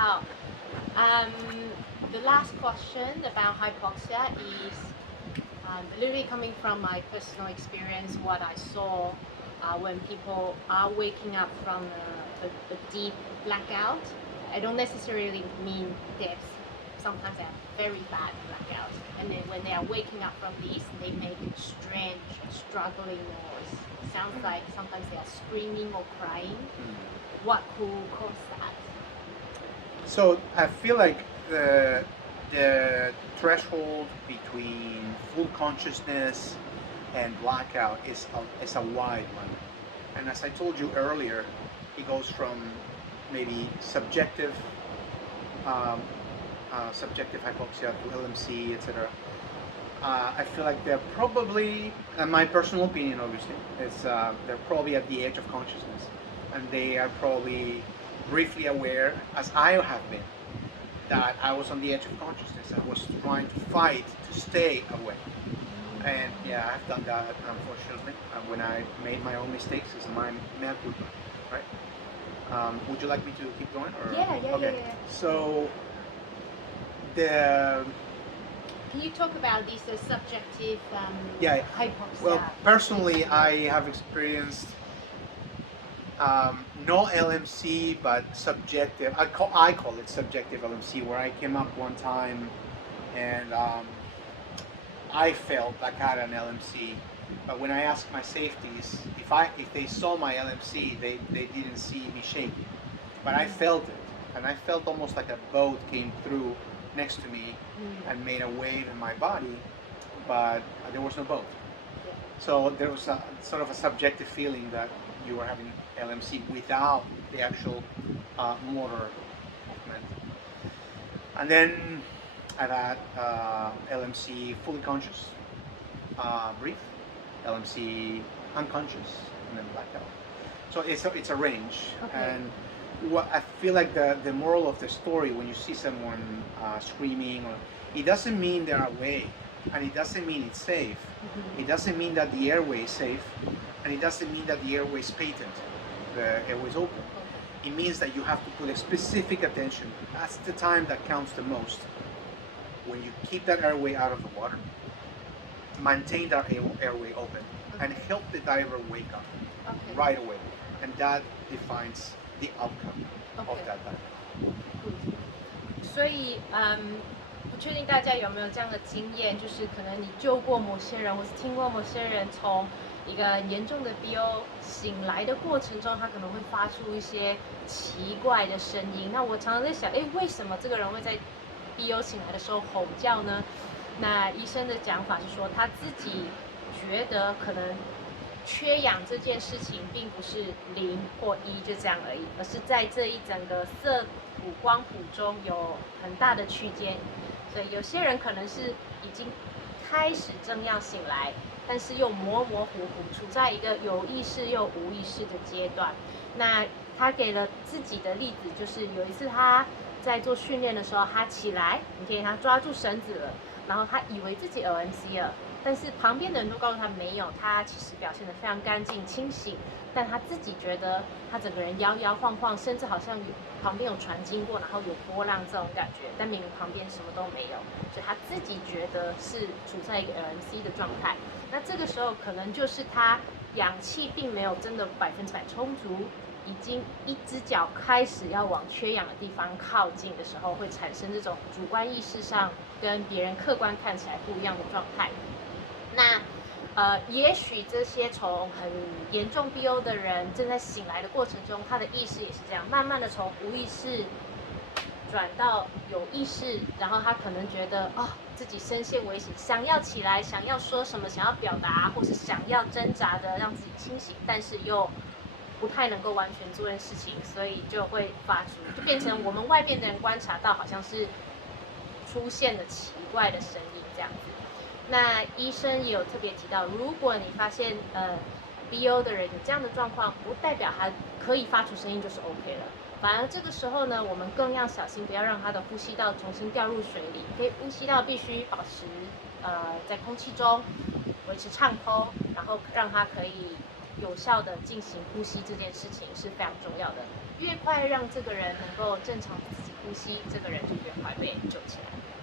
好。The last question about hypoxia is literally coming from my personal experience, what I saw when people are waking up from a deep blackout. I don't necessarily mean death. Sometimes they have very bad blackouts. And then when they are waking up from these, they make strange, struggling noise. Sounds like sometimes they are screaming or crying. What could cause that? So I feel like the threshold between full consciousness and blackout is a wide one. And as I told you earlier, it goes from maybe subjective hypoxia to LMC, etc. I feel like they're probably, in my personal opinion obviously, they're probably at the edge of consciousness, and they are probably briefly aware, as I have been, that I was on the edge of consciousness. I was trying to fight to stay awake. And yeah, I've done that, unfortunately. When I made my own mistakes, it's my mea culpa, right? Would you like me to keep going? Or? Yeah. So, Can you talk about these subjective hypoxia? Well, personally, I have experienced no LMC, but subjective. I call it subjective LMC, where I came up one time and I felt like I had an LMC. But when I asked my safeties if they saw my LMC, they didn't see me shaking. But I felt it, and I felt almost like a boat came through next to me and made a wave in my body, but there was no boat. So there was a sort of a subjective feeling that you were having LMC without the actual motor movement. And then I've had LMC fully conscious, brief, LMC unconscious, and then blackout. So it's a range. Okay. And what I feel like the moral of the story, when you see someone screaming, it doesn't mean they're awake, and it doesn't mean it's safe. It doesn't mean that the airway is safe, and it doesn't mean that the airway is patent, the airway is open. It means that you have to put a specific attention. That's the time that counts the most. When you keep that airway out of the water, maintain that airway open, and help the diver wake up right away. And that defines the outcome of that dive. 所以，不确定大家有没有这样的经验，就是可能你救过某些人，或是听过某些人从一个严重的 BO 醒来的过程中，他可能会发出一些奇怪的声音。那我常常在想，为什么这个人会在 BO 醒来的时候吼叫呢？那医生的讲法是说，他自己觉得可能缺氧这件事情并不是0或1就这样而已，而是在这一整个色谱光谱中有很大的区间。所以有些人可能是已经开始正要醒来，但是又模模糊糊，处在一个有意识又无意识的阶段。那他给了自己的例子，就是有一次他在做训练的时候，他起来，你可以他抓住绳子了，然后他以为自己 LMC 了，但是旁边的人都告诉他没有，他其实表现得非常干净清醒，但他自己觉得他整个人摇摇晃晃，甚至好像旁边有船经过，然后有波浪这种感觉，但明明旁边什么都没有，所以他自己觉得是处在一个 LMC 的状态。那这个时候可能就是他氧气并没有真的100%充足，已经一只脚开始要往缺氧的地方靠近的时候，会产生这种主观意识上跟别人客观看起来不一样的状态。那也许这些从很严重 BO 的人正在醒来的过程中，他的意识也是这样，慢慢的从无意识转到有意识，然后他可能觉得自己身陷危险，想要起来，想要说什么，想要表达，或是想要挣扎的让自己清醒，但是又不太能够完全做这件事情，所以就会发出，就变成我们外边的人观察到，好像是出现了奇怪的声音这样子。那医生也有特别提到，如果你发现BO 的人有这样的状况，不代表他可以发出声音就是 OK 了。反而这个时候呢，我们更要小心，不要让他的呼吸道重新掉入水里。可以呼吸道必须保持在空气中维持畅通，然后让他可以有效的进行呼吸这件事情是非常重要的。越快让这个人能够正常自己呼吸，这个人就越快被救起来。